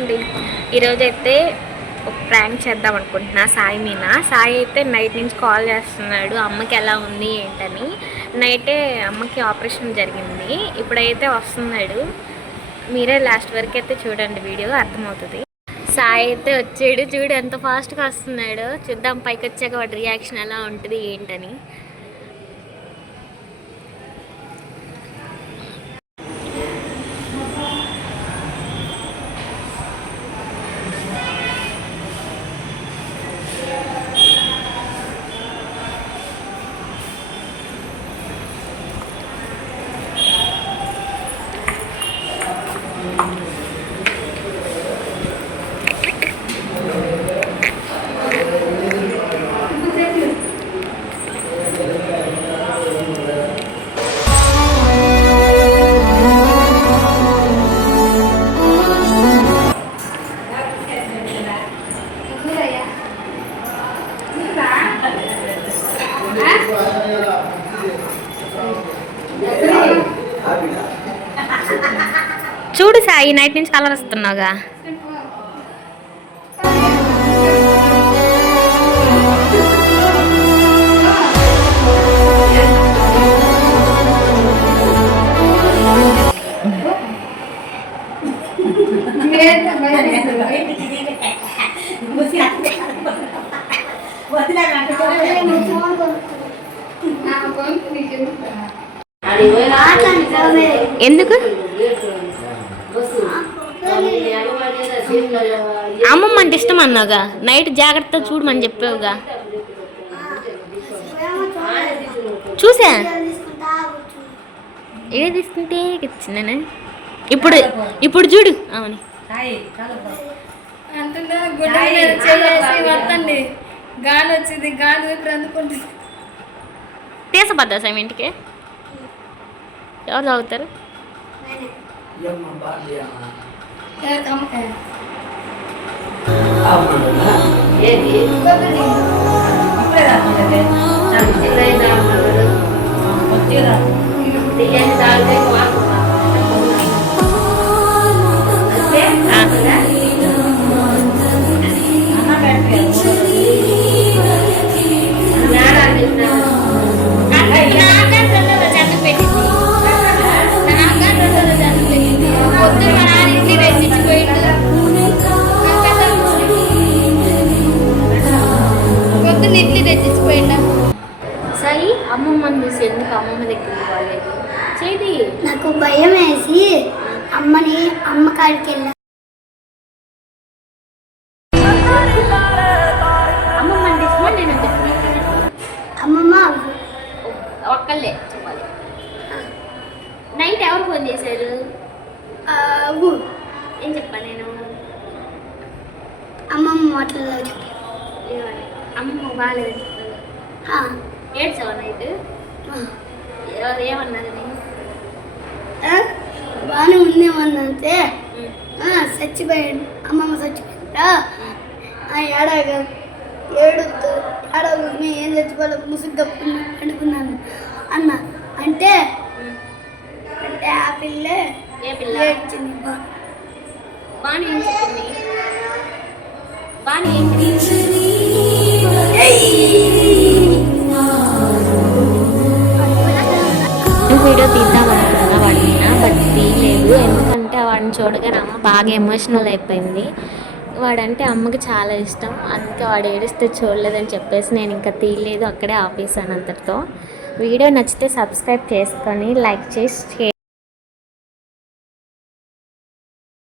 అండి. ఈరోజైతే ఒక ప్రాంక్ చేద్దాం అనుకుంటున్నా సాయి మీద. సాయి అయితే నైట్ నుంచి కాల్ చేస్తున్నాడు అమ్మకి ఎలా ఉంది ఏంటని. నైటే అమ్మకి ఆపరేషన్ జరిగింది, ఇప్పుడైతే వస్తున్నాడు. మీరే లాస్ట్ వరకు అయితే చూడండి, వీడియో అర్థమవుతుంది. సాయి అయితే వచ్చాడు, చూడు ఎంత ఫాస్ట్గా వస్తున్నాడు. చూద్దాం పైకి వచ్చాక వాడి రియాక్షన్ ఎలా ఉంటుంది ఏంటని. చూడు సాయి, నైట్ నుంచి కలర్ వస్తున్నావుగా. ఎందుకు అమ్మమ్మ అంటే ఇష్టం అన్నావుగా, నైట్ జాగ్రత్త చూడమని చెప్పావుగా. చూసా ఏ తీసుకుంటే ఇచ్చిందనే. ఇప్పుడు ఇప్పుడు చూడు అవును గాలి వచ్చింది, గాలి ఊపిరి అందుకుంటుంది. తీసపడ్డా సార్ ఇంటికి ఎవరు తాగుతారు? సాయి అమ్మమ్మని చూసి ఎందుకు అమ్మమ్మ దగ్గరికి పోలేదు? చేది నాకు భయం వేసి అమ్మ కాడికి వెళ్ళా. అమ్మమ్మ అంటే ఇష్టమా నేను అమ్మమ్మ ఒక్కళ్ళే చెప్పాలి. నైట్ ఎవరు ఫోన్ చేశారు? ఏం చెప్పా నేను? అమ్మమ్మ మాటల్లో చెప్పి అమ్మమ్మ బాగాలేదు ఏడ్చావా నైట్? ఏమన్నది నేను? బాగానే ఉందేమన్నంతే. చచ్చిపోయాడు, అమ్మమ్మ చచ్చిపోయిందా ఏడాగా ఏడుద్దు ఏడవద్దు, ఏం చచ్చిపోలే ముసుగు అనుకున్నాను అన్న. అంటే ఆ పిల్లే ఏ పిల్ల ఏడ్చింది. బాగా ఏం చెప్పింది? బాగా ఏంటి వీడియో తీద్దామనుకున్నా వాడిన, బట్ తీయలేదు. ఎందుకంటే వాడిని చూడగానే అమ్మ బాగా ఎమోషనల్ అయిపోయింది. వాడంటే అమ్మకి చాలా ఇష్టం, అందుకే వాడు ఏడిస్తే చూడలేదని చెప్పేసి నేను ఇంకా తీయలేదు, అక్కడే ఆపేసాను అంతటితో. వీడియో నచ్చితే సబ్స్క్రైబ్ చేసుకొని లైక్ చేసి షేర్